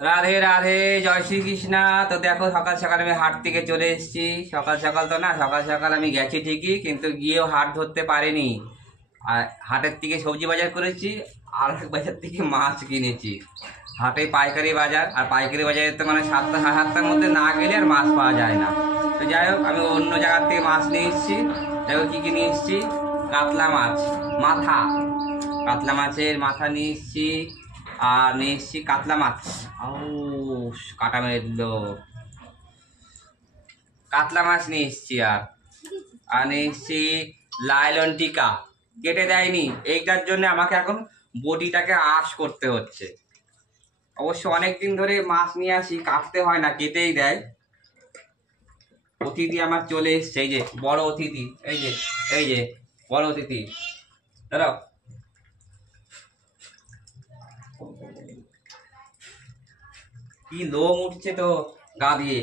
রাধে রাধে, জয় শ্রীকৃষ্ণ। তো দেখো, সকাল সকাল আমি হাট থেকে চলে এসেছি। সকাল সকাল তো না, সকাল সকাল আমি গেছি ঠিকই, কিন্তু গিয়েও হাট ধরতে পারিনি। আর হাটের থেকে সবজি বাজার করেছি, আর এক বাজার থেকে মাছ কিনেছি। হাটে পাইকারি বাজার, আর পাইকারি বাজারে তো মানে 7টা সাড়ে 7টার মধ্যে না গেলে আর মাছ পাওয়া যায় না। তো যাই হোক, আমি অন্য জায়গার থেকে মাছ নিয়ে এসেছি। দেখো কি কি নিয়ে এসেছি। কাতলা মাছ মাথা, কাতলা মাছের মাথা নিয়ে এসেছি। আর নিয়ে এসেছি কাতলা মাছ। ও, কাটা মেরে দিল। কাতলা মাছ নিয়ে এসেছি। আর নিয়ে এসেছি লাইলন টিকা, কেটে দেয়নি। এইটার জন্য আমাকে এখন বডিটাকে আঁশ করতে হচ্ছে। অবশ্য অনেকদিন ধরে মাছ নিয়ে আসি, কাটতে হয় না, কেটেই দেয়। অতিথি আমার চলে এসছে, এই যে বড় অতিথি, এই যে বড় অতিথি। দাঁড়াও, কি লোম উঠছে তো গা দিয়ে।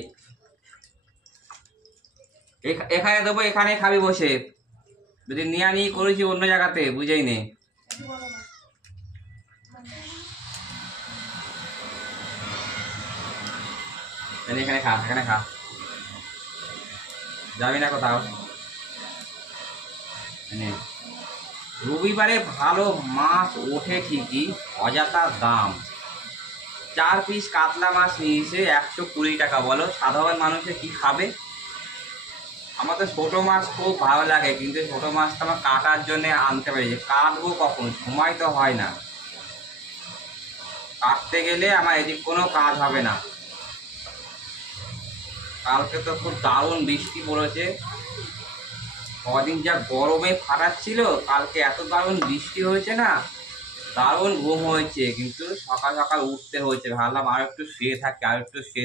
এখানে দেবো, এখানে খাবি বসে। যদি নিয়ে করেছি অন্য জায়গাতে, বুঝেই নে। এখানে খা, এখানে খা, যাবি না কোথাও। রবিবারে ভালো মাছ ওঠে ঠিকই, অযথা দাম। 4 পিস কাতলা মাছ নিয়েছে 120 টাকা। বলো সাধারণ মানুষে কি খাবে? আমার তো ছোটো মাছ খুব ভালো লাগে, কিন্তু ছোটো মাছটা আমার কাটার জন্য আনতে পারি। কাটবো কখন, সময় তো হয় না। কাটতে গেলে আমার এদিক কোনো কাজ হবে না। কালকে তো খুব দারুণ বৃষ্টি পড়েছে। কদিন যা গরমে ফাটাচ্ছিল, কালকে এত দারুণ বৃষ্টি হয়েছে না, দারুণ ঘুম হয়েছে। কিন্তু সকাল সকাল উঠতে হয়েছে, ভাবলাম আর একটু শুয়ে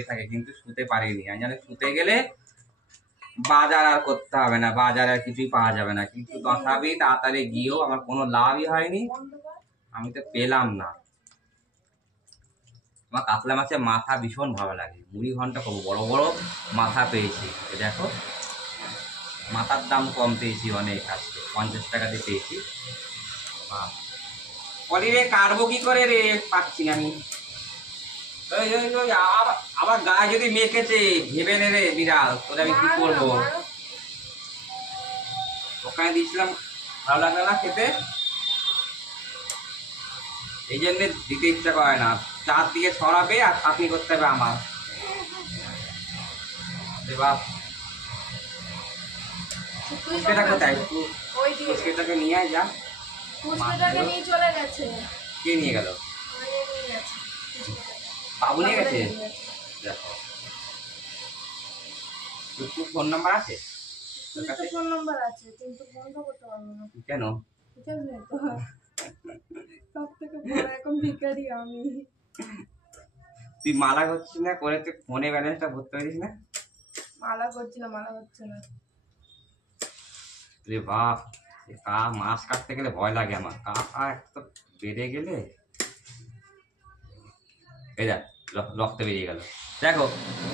থাকে, কিন্তু শুতে পারিনি। আমি জানি শুতে গেলে বাজার আর করতে হবে না, বাজার আর কিছুই পাওয়া যাবে না। কিন্তু তথাপি তাড়াতাড়ি গিয়েও আমার কোনো লাভই হয়নি, আমি তো পেলাম না। আমার কাতলা মাছের মাথা ভীষণ ভালো লাগে, মুড়ি ঘন্টা খাবো। বড় বড় মাথা পেয়েছি, দেখো। মাথার দাম কম পেয়েছি অনেক, আজকে 50 টাকা দিয়ে পেয়েছি। বলি রে, কাটবো কি করে রে, পাচ্ছি না আমি। আবার গায়ে যদি মেখেছে, ভেবে নে রে বিড়াল, তোরে আমি কি করবো। ওখানে দিয়েছিলাম, ভালো লাগলো না খেতে, এই জন্য দিতে ইচ্ছা করে না। চারদিকে সরাবে আর খাটনি করতে হবে আমার। ফুচকাটা কোথায়? ফুচকাটাকে নিয়ে আয়, যা। ফুচকাটাকে নিয়ে চলে গেছে। কে নিয়ে গেল? বাবু নিয়ে গেছে। দেখো, তোর ফোন নাম্বার আছে? ফোন নাম্বার আছে, কিন্তু বন্ধ করতে পারবো না। কেন? সব থেকে বড় এখন ভিখারি আমি। তুই মালা করছিস না করে, তুই ফোনে ব্যালেন্সটা ভরতে পারিস না? মালা করছি না, মালা হচ্ছে না রে বাপ, মাছ কাটতে গেলে ভয় লাগে আমার। একটু বেড়ে গেলে এই দেখ, রক্ত বেরিয়ে গেল। দেখো,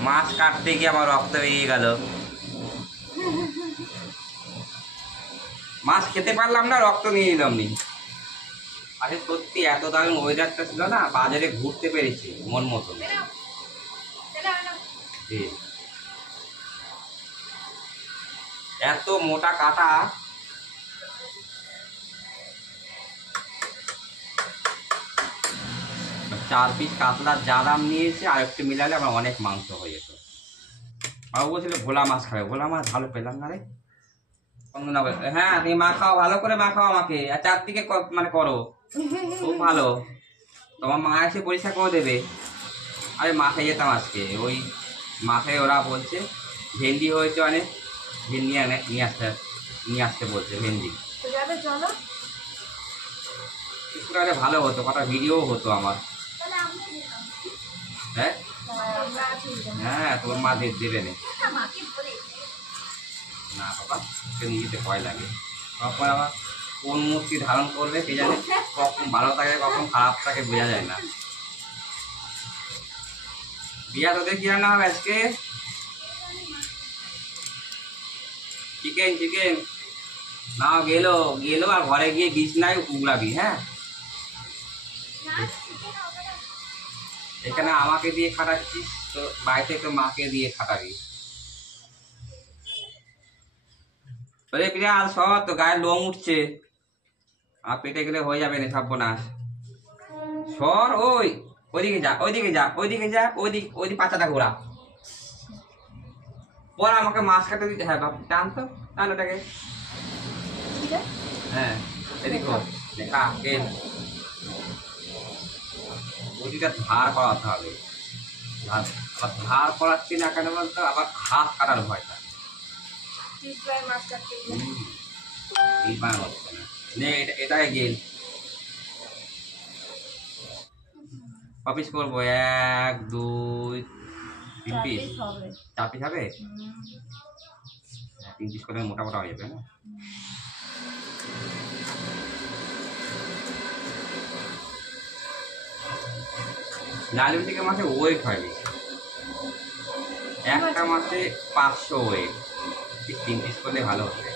মাছ কাটতে গিয়ে আমার রক্ত বেরিয়ে গেল। মাছ খেতে পারলাম না, রক্ত নিয়ে নিলাম নি। আরে সত্যি এত দারুণ ওয়েদারটা ছিল না, বাজারে ঘুরতে পেরেছি মন মতো। এত মোটা কাটা। 4 পিস কাতলার যা দাম নিয়েছে, আর একটু মিলালে আমার অনেক মাংস হয়ে যেত। বাবু বলছিল ভোলা মাছ খাবে, ভোলা মাছ ভালো পেলাম না রে। হ্যাঁ, তুমি মাখাও, ভালো করে মাখাও আমাকে, আর চারদিকে মানে করো, খুব ভালো। তোমার মা এসে পরীক্ষা করে দেবে। আরে মাঠে যেতাম আজকে, ওই মাঠে ওরা বলছে ভেন্ডি হয়েছে অনেক, ভেন্ডি নিয়ে আসতে বলছে ভেন্ডি। ভালো হতো, কটা ভিডিও হতো আমার। হ্যাঁ হ্যাঁ, তোর মা দেবে না বাবা, নিয়ে যেতে ভয় লাগে। তখন আবার কোন মূর্তি ধারণ করবে কে জানে, কখন ভালো থাকে কখন খারাপ থাকে বোঝা যায় না। বিয়া তোদের কি রান্না হবে আজকে? চিকেন নাও, গেলো আর ঘরে গিয়ে বিছনায় উগলাবি। হ্যাঁ, এখানে আমাকে দিয়ে খাটাচ্ছিস, তো বাড়িতে তো মাকে দিয়ে খাটাবি। ওরে বিড়াল সর, তো গায়ে লোম উঠছে, আর পেটে গেলে হয়ে যাবে না সর্বনাশ। সর, ওইদিকে যা, ওইদিকে যা, ওইদিকে যা, ওইদিক পাচাটা ঘোরা। পর আমাকে মাছ কাটে দিতে। হ্যাঁ বাপ, টান তো, টান ওটাকে। হ্যাঁ এদিক কর, দেখা কেন ওইদিকটা ধার করাতে হবে। আবার ধার করাচ্ছি না কেন বলতো, আবার হাত কাটার ভয়টা। মাছ কাটতে এই বানা হচ্ছে না। নে এটাকে গেল অফিস করবো। 1 2 3 পিস, 4 পিস হবে। 3 পিস করে মোটা মোটা হয়ে যাবে না। লালুন থেকে মাসে ওয়েট হয় বেশি, একটা মাসে 500 ওয়েট। 3 পিস করলে ভালো হবে।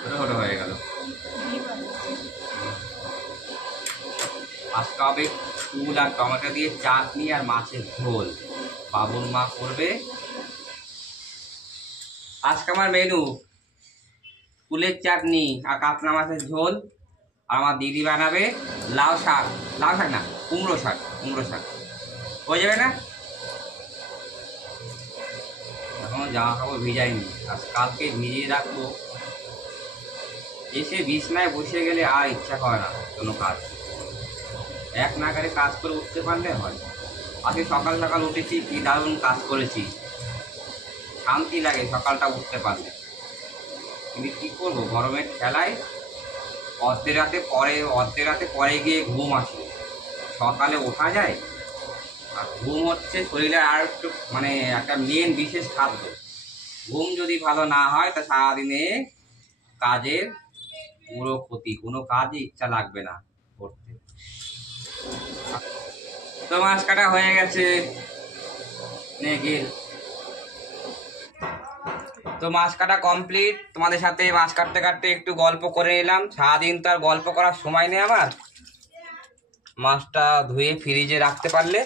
ছোটো ছোটো হয়ে গেল। আজকে হবে ফুল আর টমেটো দিয়ে চাটনি আর মাছের ঝোল, বাবুর মা করবে। আজকে আমার মেনু ফুলের চাটনি আর কাতলা মাছের ঝোল, আর আমার দিদি বানাবে লাউ শাক, লাউ শাক না কুমড়ো শাক, কুমড়ো শাক হয়ে যাবে না। এখনো জামা কাপড় ভিজাইনি, আজ কালকে ভিজিয়ে রাখবো। এসে বিছনায় বসে গেলে আর ইচ্ছা করে না কোনো কাজ, এক নাগারে কাজ করে উঠতে পারলে হয়। আজকে সকাল সকাল উঠেছি, কি দারুণ কাজ করেছি, শান্তি লাগে সকালটা উঠতে পারলে। কিন্তু কী করবো, গরমের ঠেলায় অর্ধেক রাতে পরে গিয়ে ঘুম আসে। সকালে ওঠা যায়, আর ঘুম হচ্ছে শরীরের আর একটু মানে একটা মেন বিশেষ খাদ্য। ঘুম যদি ভালো না হয় তা সারাদিনে কাজের পুরো ক্ষতি, কোনো কাজে ইচ্ছা লাগবে না করতে। তো মাছ কাটা হয়ে গেছে, তো মাছ কাটা কমপ্লিট। তোমাদের সাথে মাছ কাটতে কাটতে একটু গল্প করে নিলাম, সারাদিন তো আর গল্প করার সময় নেই আমার। মাছটা ধুয়ে ফ্রিজে রাখতে পারলে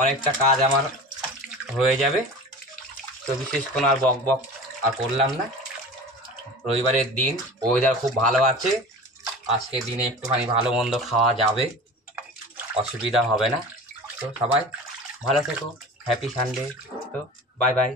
অনেকটা কাজ আমার হয়ে যাবে। তো বিশেষ কোনো আর বক বক আর করলাম না। রবিবারের দিন, ওয়েদার খুব ভালো আছে, আজকের দিনে একটুখানি ভালো মন্দ খাওয়া যাবে, অসুবিধা হবে না। তো সবাই ভালো থেকো, হ্যাপি সানডে। তো বাই বাই।